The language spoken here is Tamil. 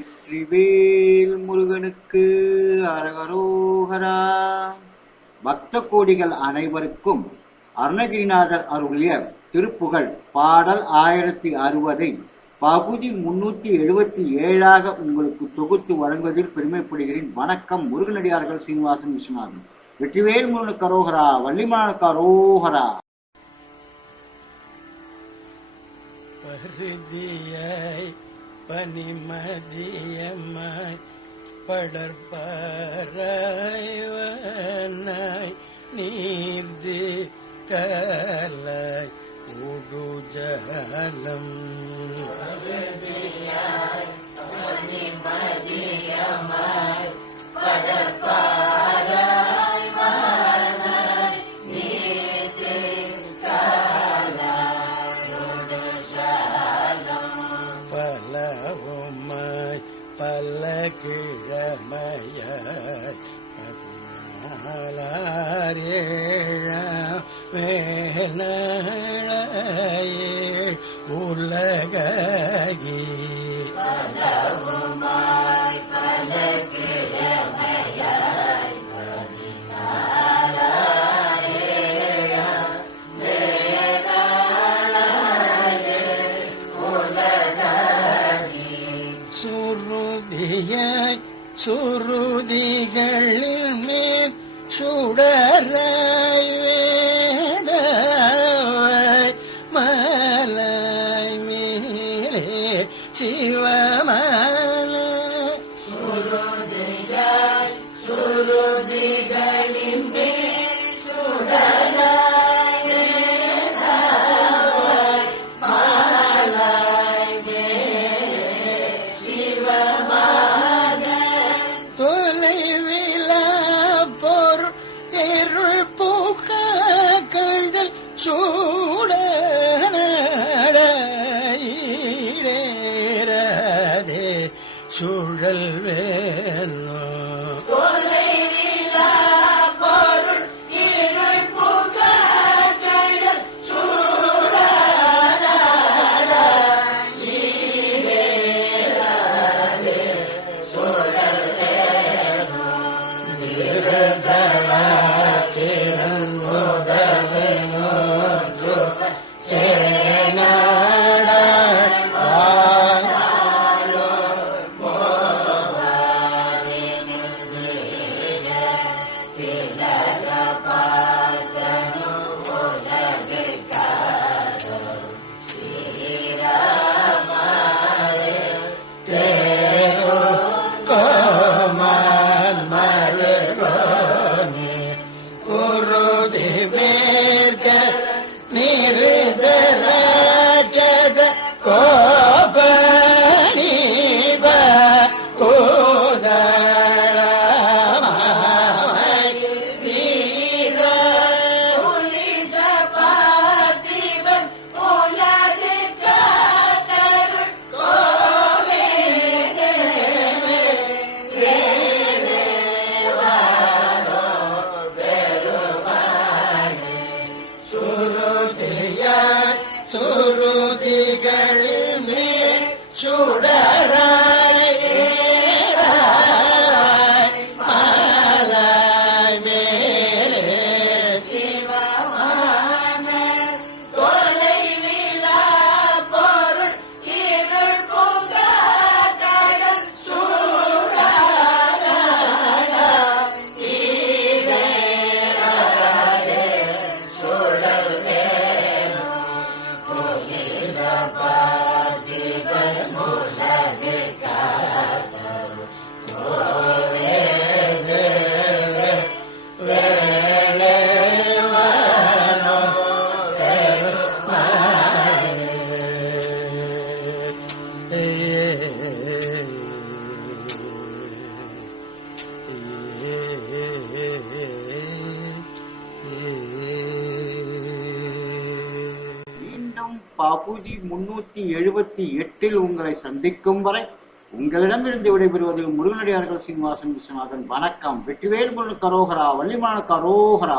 ஸ்ரீவேல் முருகனுக்கு அரகரோகரா. பக்த கோடிகள் அனைவருக்கும் அருணகிரிநாதர் அருளிய திருப்புகழ் பாடல் ஆயிரத்தி அறுபதை பகுதி முன்னூத்தி எழுபத்தி ஏழாக உங்களுக்கு தொகுத்து வழங்குவதில் பெருமைப்படுகிறேன். வணக்கம் முருகனடியார்கள் சீனிவாசன் விஸ்வநாதன். வெற்றிவேல் முருகனுக்கு அரோகரா வள்ளிமானுக்கு அரோகரா. பருதியாய் பனிமதியமாய் படற்பறாய்வனாய் நீர்தி கலாய் உடுஜலம். உலகி சுருதியாய் சுருதிகளில் மேல் சுடராய் শিবমালা সুরদিগার সুরদিগার Música சுருதிகளில் மேல் சுடராய் பகுதி முன்னூத்தி எழுபத்தி எட்டில் உங்களை சந்திக்கும் வரை உங்களிடமிருந்து விடைபெறுவதில் முருகனடியார்கள் சீனிவாசன் விஸ்வநாதன். வணக்கம். வெற்றிவேல் முருகன் கரோகரா வள்ளிமான கரோகரா.